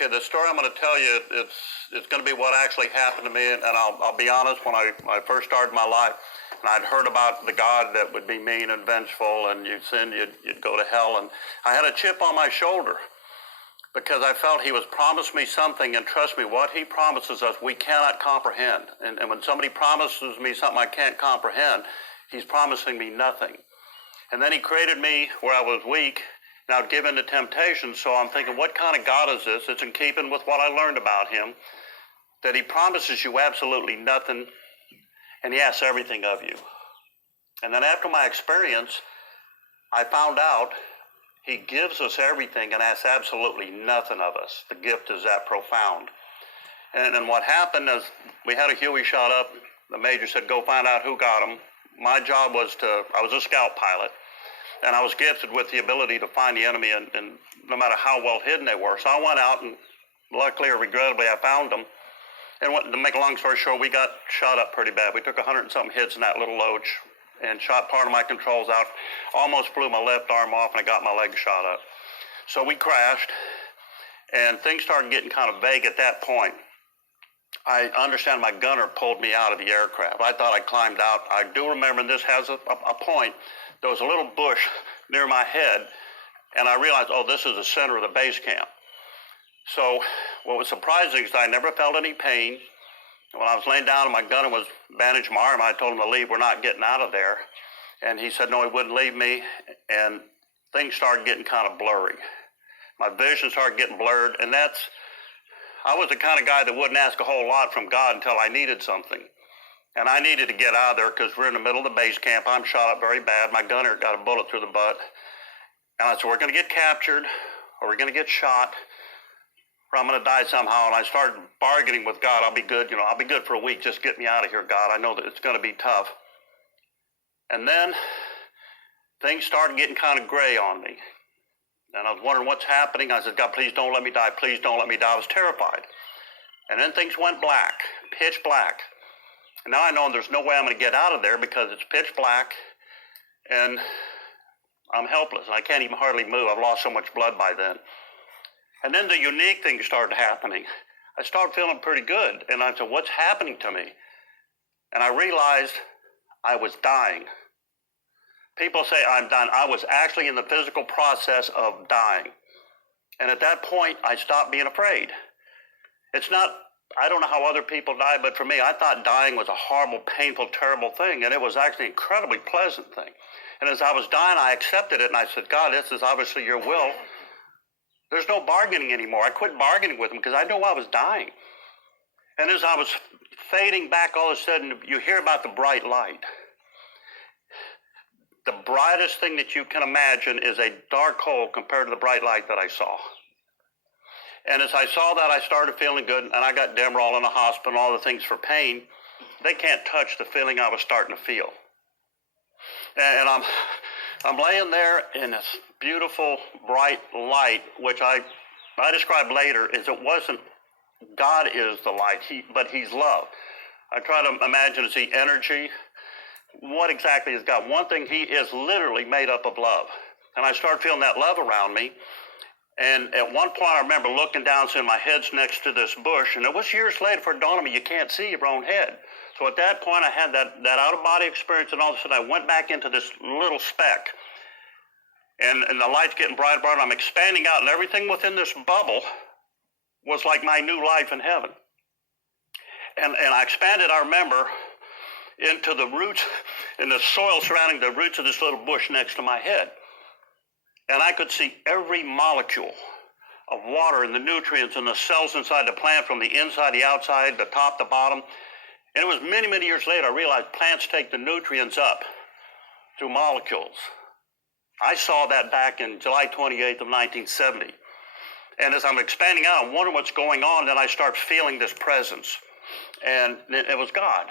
Okay, the story I'm going to tell you, it's going to be what actually happened to me, and I'll be honest, when I first started my life, and I'd heard about the God that would be mean and vengeful, and you'd sin, you'd go to hell, and I had a chip on my shoulder because I felt he was promised me something, and trust me, what he promises us, we cannot comprehend. And when somebody promises me something I can't comprehend, he's promising me nothing. And then he created me where I was weak, now given to temptation, so I'm thinking, what kind of God is this? It's in keeping with what I learned about him, that he promises you absolutely nothing, and he asks everything of you. And then after my experience, I found out he gives us everything and asks absolutely nothing of us. The gift is that profound. And what happened is we had a Huey shot up. The major said, go find out who got him. My job was I was a scout pilot, and I was gifted with the ability to find the enemy, and no matter how well hidden they were. So I went out, and luckily or regrettably, I found them. And to make a long story short, we got shot up pretty bad. We took 100 and something hits in that little loach and shot part of my controls out. Almost blew my left arm off, and I got my leg shot up. So we crashed, and things started getting kind of vague at that point. I understand my gunner pulled me out of the aircraft. I thought I climbed out. I do remember, and this has a point, there was a little bush near my head, and I realized, oh, this is the center of the base camp. So what was surprising is I never felt any pain. When I was laying down and my gunner was bandaging my arm, I told him to leave. We're not getting out of there. And he said, no, he wouldn't leave me. And things started getting kind of blurry. My vision started getting blurred. And I was the kind of guy that wouldn't ask a whole lot from God until I needed something. And I needed to get out of there because we're in the middle of the base camp. I'm shot up very bad. My gunner got a bullet through the butt. And I said, we're going to get captured, or we're going to get shot, or I'm going to die somehow. And I started bargaining with God. I'll be good. I'll be good for a week. Just get me out of here, God. I know that it's going to be tough. And then things started getting kind of gray on me. And I was wondering what's happening. I said, God, please don't let me die. Please don't let me die. I was terrified. And then things went black, pitch black. And now I know there's no way I'm going to get out of there because it's pitch black and I'm helpless. And I can't even hardly move. I've lost so much blood by then. And then the unique thing started happening. I started feeling pretty good. And I said, what's happening to me? And I realized I was dying. People say I'm dying. I was actually in the physical process of dying. And at that point, I stopped being afraid. It's not, I don't know how other people die, but for me, I thought dying was a horrible, painful, terrible thing. And it was actually an incredibly pleasant thing. And as I was dying, I accepted it. And I said, God, this is obviously your will. There's no bargaining anymore. I quit bargaining with him because I knew I was dying. And as I was fading back, all of a sudden, you hear about the bright light. The brightest thing that you can imagine is a dark hole compared to the bright light that I saw. And as I saw that, I started feeling good, and I got Demerol in the hospital and all the things for pain. They can't touch the feeling I was starting to feel. And I'm laying there in this beautiful, bright light, which I described later as it wasn't God is the light, but he's love. I try to imagine as he energy. What exactly is God? One thing, he is literally made up of love. And I started feeling that love around me. And at one point, I remember looking down, seeing my head's next to this bush. And it was years later for it dawned on me, you can't see your own head. So at that point, I had that out-of-body experience, and all of a sudden, I went back into this little speck. And the light's getting brighter and brighter. I'm expanding out, and everything within this bubble was like my new life in heaven. And I expanded, I remember, into the roots, in the soil surrounding the roots of this little bush next to my head. And I could see every molecule of water and the nutrients and the cells inside the plant from the inside, the outside, the top, the bottom. And it was many, many years later I realized plants take the nutrients up through molecules. I saw that back in July 28th of 1970. And as I'm expanding out, I'm wondering what's going on, then I start feeling this presence. And it was God.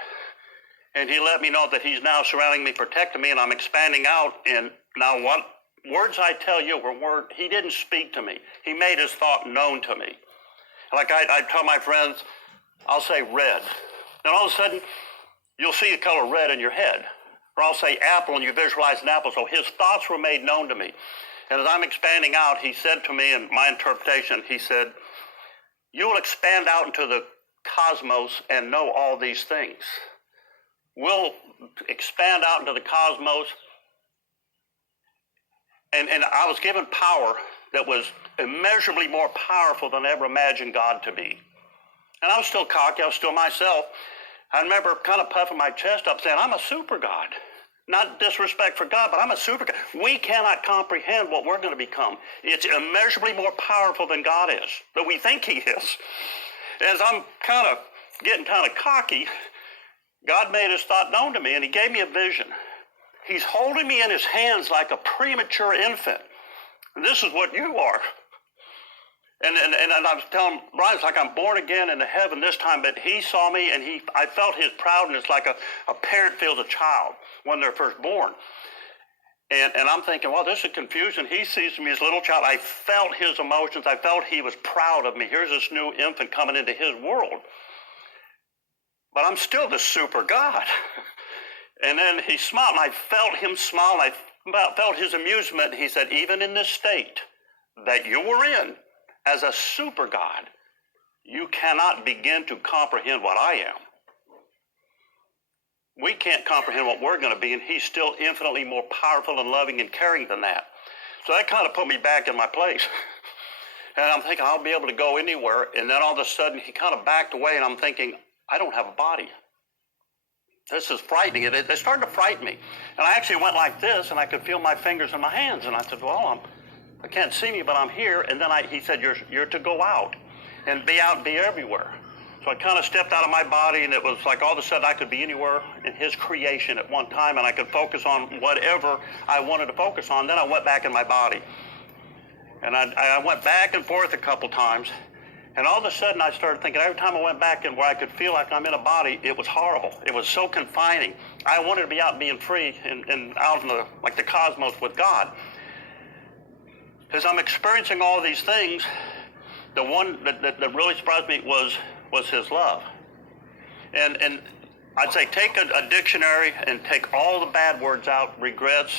And he let me know that he's now surrounding me, protecting me, and I'm expanding out. And now what words I tell you were words, he didn't speak to me. He made his thought known to me. Like I tell my friends, I'll say red. And all of a sudden, you'll see the color red in your head. Or I'll say apple, and you visualize an apple. So his thoughts were made known to me. And as I'm expanding out, he said to me, in my interpretation, he said, you will expand out into the cosmos and know all these things. We'll expand out into the cosmos. And I was given power that was immeasurably more powerful than I ever imagined God to be. And I was still cocky. I was still myself. I remember kind of puffing my chest up saying, I'm a super God. Not disrespect for God, but I'm a super God. We cannot comprehend what we're going to become. It's immeasurably more powerful than God is, that we think he is. As I'm getting kind of cocky, God made his thought known to me, and he gave me a vision. He's holding me in his hands like a premature infant. And this is what you are. And I was telling Brian, it's like I'm born again into heaven this time, but he saw me, and I felt his proudness like a parent feels a child when they're first born. And I'm thinking, well, this is confusion. He sees me as a little child. I felt his emotions. I felt he was proud of me. Here's this new infant coming into his world. But I'm still the super God. And then he smiled, and I felt him smile, and I felt his amusement. He said, even in this state that you were in as a super God, you cannot begin to comprehend what I am. We can't comprehend what we're going to be, and he's still infinitely more powerful and loving and caring than that. So that kind of put me back in my place. And I'm thinking, I'll be able to go anywhere. And then all of a sudden, he kind of backed away, and I'm thinking, I don't have a body. This is frightening. It started to frighten me. And I actually went like this, and I could feel my fingers in my hands. And I said, well, I can't see me, but I'm here. And then he said, you're to go out and be everywhere. So I kind of stepped out of my body, and it was like all of a sudden I could be anywhere in his creation at one time, and I could focus on whatever I wanted to focus on. Then I went back in my body. And I went back and forth a couple times. And all of a sudden, I started thinking, every time I went back in where I could feel like I'm in a body, it was horrible. It was so confining. I wanted to be out being free and out in the cosmos with God. As I'm experiencing all these things, the one that really surprised me was his love. And I'd say take a dictionary and take all the bad words out, regrets,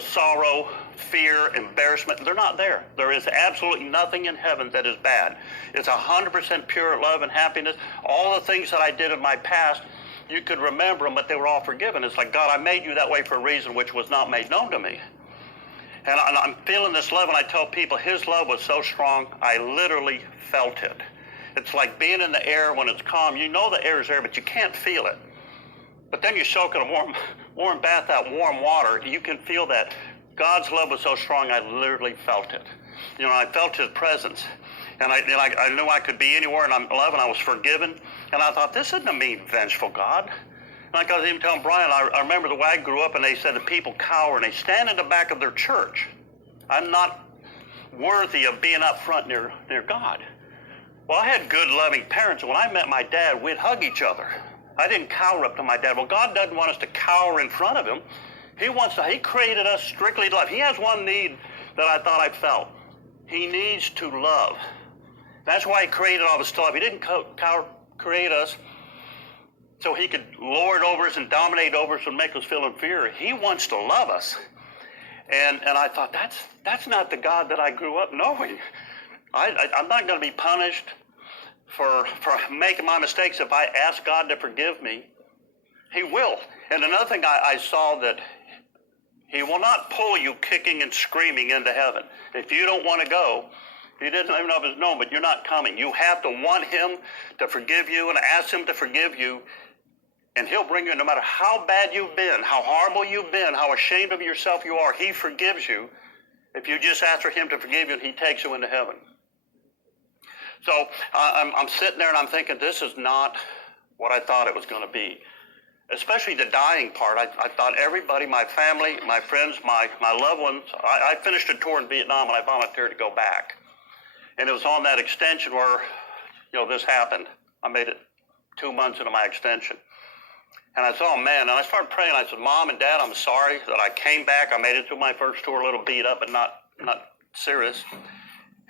sorrow, fear, embarrassment. They're not there. There is absolutely nothing in heaven that is bad. It's 100% pure love and happiness. All the things that I did in my past, you could remember them, but they were all forgiven. It's like, God, I made you that way for a reason which was not made known to me. And I'm feeling this love, and I tell people his love was so strong, I literally felt it. It's like being in the air when it's calm. You know the air is there, but you can't feel it. But then you soak in a warm bath, that warm water, you can feel that. God's love was so strong, I literally felt it. I felt his presence. And I knew I could be anywhere, and I'm 11, I was forgiven. And I thought, this isn't a mean, vengeful God. And I was even telling Brian, I remember the way I grew up, and they said the people cower, and they stand in the back of their church. I'm not worthy of being up front near God. Well, I had good, loving parents, and when I met my dad, we'd hug each other. I didn't cower up to my dad. Well, God doesn't want us to cower in front of him. He created us strictly to love. He has one need that I thought I felt. He needs to love. That's why he created all this stuff. He didn't create us so he could lord over us and dominate over us and make us feel inferior. He wants to love us. And I thought, that's not the God that I grew up knowing. I'm not going to be punished for making my mistakes. If I ask God to forgive me, he will. And another thing I saw, that he will not pull you kicking and screaming into heaven. If you don't want to go, he doesn't even know if it's known, but you're not coming. You have to want him to forgive you and ask him to forgive you, and he'll bring you, no matter how bad you've been, how horrible you've been, how ashamed of yourself you are, he forgives you if you just ask for him to forgive you, and he takes you into heaven. So I'm sitting there and I'm thinking, this is not what I thought it was going to be. Especially the dying part. I thought everybody, my family, my friends, my loved ones, I finished a tour in Vietnam, and I volunteered to go back. And it was on that extension where, this happened. I made it 2 months into my extension. And I saw a man, and I started praying. I said, Mom and Dad, I'm sorry that I came back. I made it through my first tour a little beat up, but not serious.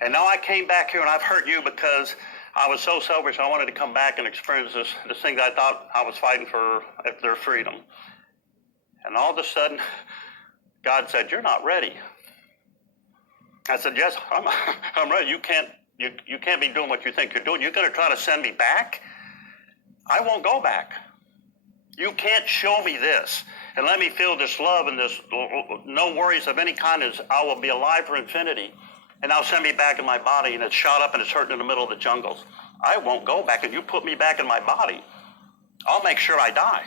And now I came back here, and I've hurt you because I was so selfish. I wanted to come back and experience this thing that I thought I was fighting for their freedom. And all of a sudden, God said, you're not ready. I said, yes, I'm ready. You can't be doing what you think you're doing. You're going to try to send me back? I won't go back. You can't show me this and let me feel this love and this no worries of any kind. As I will be alive for infinity, and now send me back in my body, and it's shot up and it's hurting in the middle of the jungles. I won't go back. And you put me back in my body, I'll make sure I die.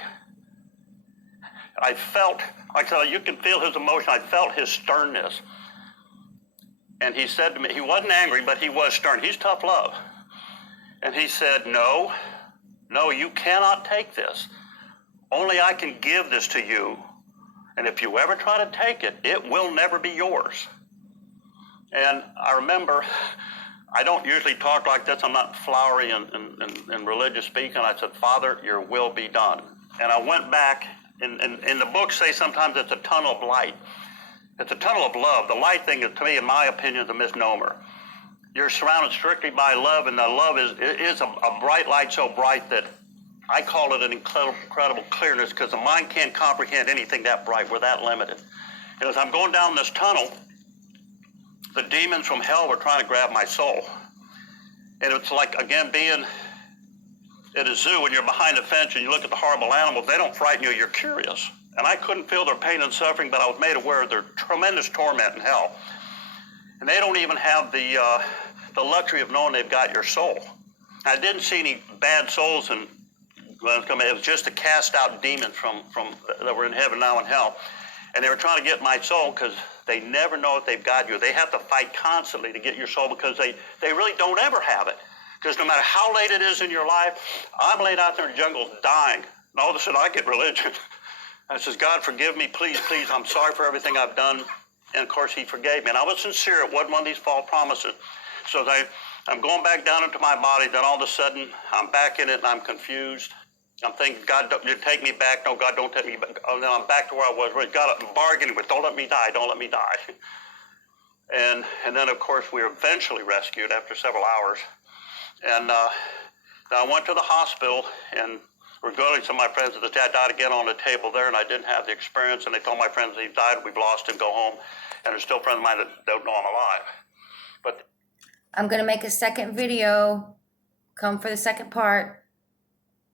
I felt, like I said, you can feel his emotion. I felt his sternness. And he said to me, he wasn't angry, but he was stern. He's tough love. And he said, no, you cannot take this. Only I can give this to you. And if you ever try to take it, it will never be yours. And I remember, I don't usually talk like this. I'm not flowery and religious speaking. I said, Father, your will be done. And I went back, and the books say sometimes it's a tunnel of light. It's a tunnel of love. The light thing is, to me, in my opinion, is a misnomer. You're surrounded strictly by love, and the love is a bright light, so bright that I call it an incredible clearness, because the mind can't comprehend anything that bright. We're that limited. And as I'm going down this tunnel, the demons from hell were trying to grab my soul. And it's like, again, being at a zoo when you're behind a fence and you look at the horrible animals, they don't frighten you, you're curious. And I couldn't feel their pain and suffering, but I was made aware of their tremendous torment in hell. And they don't even have the luxury of knowing they've got your soul. I didn't see any bad souls, and it was just to cast out demons from that were in heaven, now in hell. And they were trying to get my soul, because they never know if they've got you. They have to fight constantly to get your soul, because they really don't ever have it. Because no matter how late it is in your life, I'm laid out there in the jungle dying. And all of a sudden I get religion. I says, God, forgive me, please, I'm sorry for everything I've done. And of course he forgave me. And I was sincere. It wasn't one of these false promises. So I'm going back down into my body. Then all of a sudden I'm back in it and I'm confused. I'm thinking, God, you take me back. No, God, don't take me back. Oh, then I'm back to where I was. God, I'm bargaining with, don't let me die. And then, of course, we were eventually rescued after several hours. And then I went to the hospital, and regardless of my friends, the dad died again on the table there, and I didn't have the experience. And they told my friends he died, we've lost him, go home. And there's still friends of mine that don't know I'm alive. But I'm going to make a second video. Come for the second part.